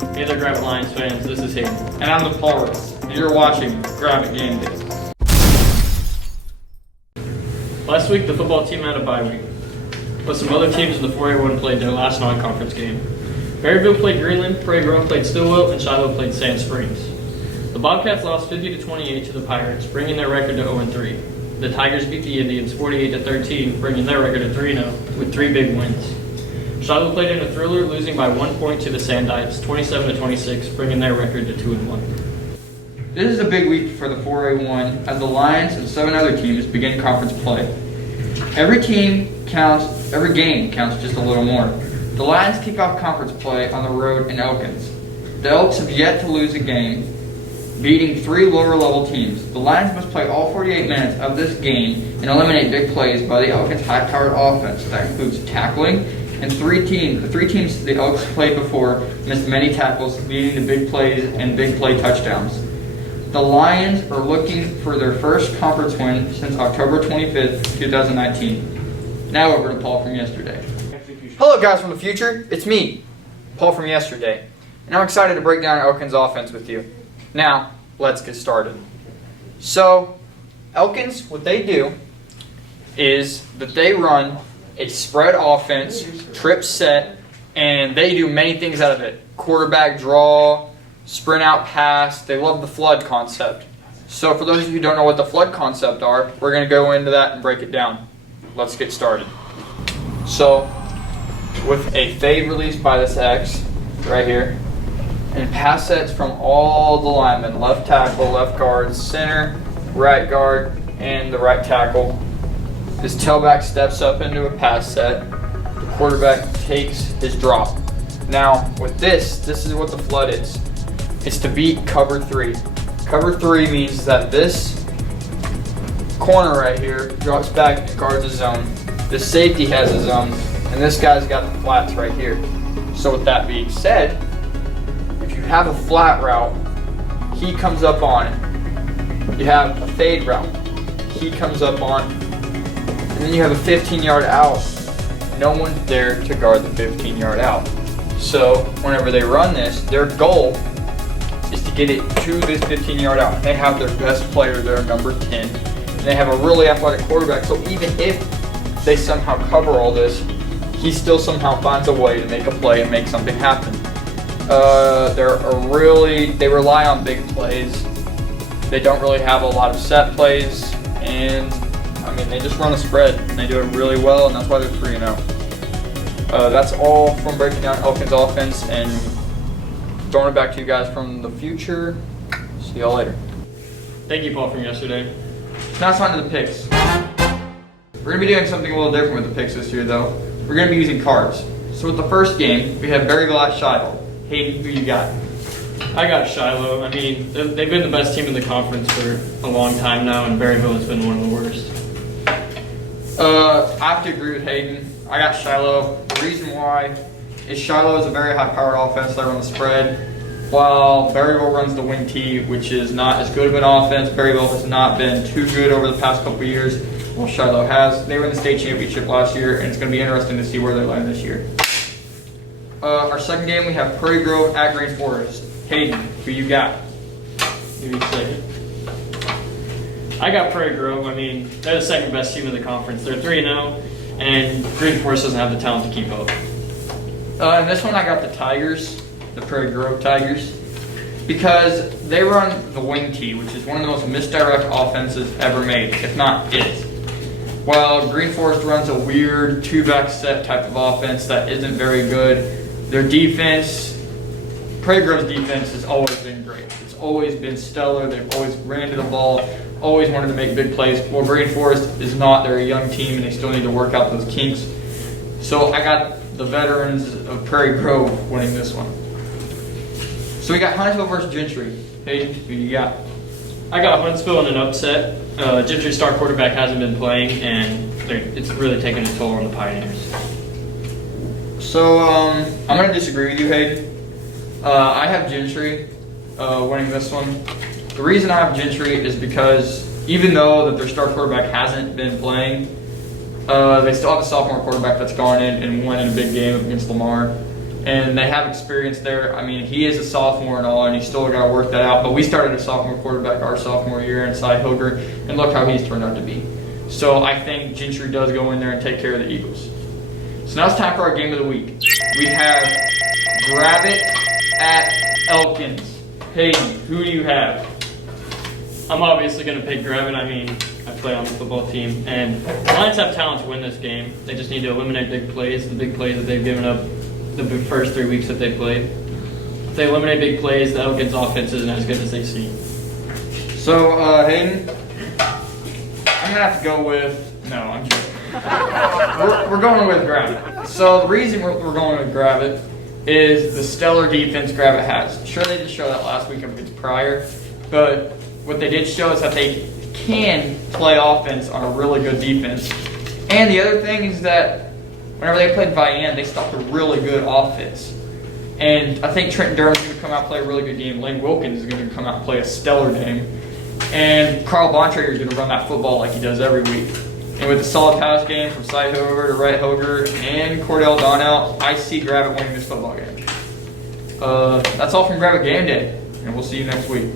Hey there, Gravette Lions fans, this is Hayden. And I'm the Paul, and you're watching Gravette Gameday. Last week, the football team had a bye week, but some other teams in the 4A1 played their last non-conference game. Berryville played Greenland, Prairie played Stillwell, and Shiloh played Sand Springs. The Bobcats lost 50-28 to the Pirates, bringing their record to 0-3. The Tigers beat the Indians 48-13, bringing their record to 3-0, with 3 big wins. Shiloh played in a thriller, losing by 1 point to the Sandites, 27-26, bringing their record to 2-1. This is a big week for the 4A1 as the Lions and 7 other teams begin conference play. Every game counts just a little more. The Lions kick off conference play on the road in Elkins. The Elks have yet to lose a game, beating 3 lower level teams. The Lions must play all 48 minutes of this game and eliminate big plays by the Elkins high-powered offense. That includes tackling, and the three teams the Elks played before missed many tackles, leading to big plays and big play touchdowns. The Lions are looking for their first conference win since October 25th, 2019. Now over to Paul from yesterday. Hello guys from the future, it's me, Paul from yesterday, and I'm excited to break down Elkins Offense with you. Now, let's get started. So, Elkins, what they do is that they run a spread offense, trip set, and they do many things out of it. Quarterback draw, sprint out pass, they love the flood concept. So for those of you who don't know what the flood concept are, we're going to go into that and break it down. Let's get started. So, with a fade release by this X, right here, and pass sets from all the linemen, left tackle, left guard, center, right guard, and the right tackle. This tailback steps up into a pass set. The quarterback takes his drop. Now, with this is what the flood is. It's to beat cover 3. Cover 3 means that this corner right here drops back and guards a zone. The safety has a zone, and this guy's got the flats right here. So with that being said, if you have a flat route, he comes up on it. You have a fade route, he comes up on it. And then you have a 15-yard out. No one's there to guard the 15-yard out. So whenever they run this, their goal is to get it to this 15-yard out. They have their best player there, number 10. And they have a really athletic quarterback. So even if they somehow cover all this, he still somehow finds a way to make a play and make something happen. They rely on big plays. They don't really have a lot of set plays, and they just run a spread, and they do it really well, and that's why they're 3-0. That's all from breaking down Elkins Offense, and throwing it back to you guys from the future. See y'all later. Thank you, Paul, from yesterday. Now it's on to the picks. We're going to be doing something a little different with the picks this year, though. We're going to be using cards. So with the first game, we have Berryville at Shiloh. Hayden, who you got? I got Shiloh. They've been the best team in the conference for a long time now, and Berryville has been one of the worst. I have to agree with Hayden. I got Shiloh. The reason why is Shiloh is a very high-powered offense. They run the spread, while Berryville runs the wing T, which is not as good of an offense. Berryville has not been too good over the past couple years. Well, Shiloh has. They won the state championship last year, and it's going to be interesting to see where they land this year. Our second game, we have Prairie Grove at Green Forest. Hayden, who you got? Give me a second. I got Prairie Grove. They're the second best team in the conference. They're 3-0, and Green Forest doesn't have the talent to keep up. In this one, I got the Tigers, the Prairie Grove Tigers, because they run the wing T, which is one of the most misdirect offenses ever made, if not it. While Green Forest runs a weird 2-back set type of offense that isn't very good. Their defense, Prairie Grove's defense has always been great. It's always been stellar. They've always ran to the ball, always wanted to make big plays. Well, Green Forest is not. They're a young team, and they still need to work out those kinks. So I got the veterans of Prairie Grove winning this one. So we got Huntsville versus Gentry. Hayden, who you got? I got Huntsville in an upset. Gentry's star quarterback hasn't been playing, and it's really taken a toll on the Pioneers. So I'm going to disagree with you, Hayden. I have Gentry winning this one. The reason I have Gentry is because even though that their star quarterback hasn't been playing, they still have a sophomore quarterback that's gone in and won in a big game against Lamar. and they have experience there. I mean, he is a sophomore and all, and he's still got to work that out. But we started a sophomore quarterback our sophomore year in Cy Hilger, and look how he's turned out to be. So I think Gentry does go in there and take care of the Eagles. So now it's time for our game of the week. We have Gravette at Elkins. Hayden, who do you have? I'm obviously going to pick Gravette. I mean, I play on the football team, and the Lions have talent to win this game. They just need to eliminate big plays, the big plays that they've given up the first 3 weeks that they played. If they eliminate big plays, the Elkins offense isn't as good as they seem. So, Hayden, I'm going to have to go with... No, I'm joking. we're going with Gravette. So the reason we're going with Gravette is the stellar defense Gravette has. Sure, they didn't show that last week against Prairie, but what they did show is that they can play offense on a really good defense. And the other thing is that whenever they played Vian, they stopped a really good offense. And I think Trenton Durham's going to come out and play a really good game. Lane Wilkins is going to come out and play a stellar game. And Carl Bontrager is going to run that football like he does every week. And with a solid pass game from Cy Hilger to Rhett Hilger and Cordell Donnell, I see Gravette winning this football game. That's all from Gravette Gameday, and we'll see you next week.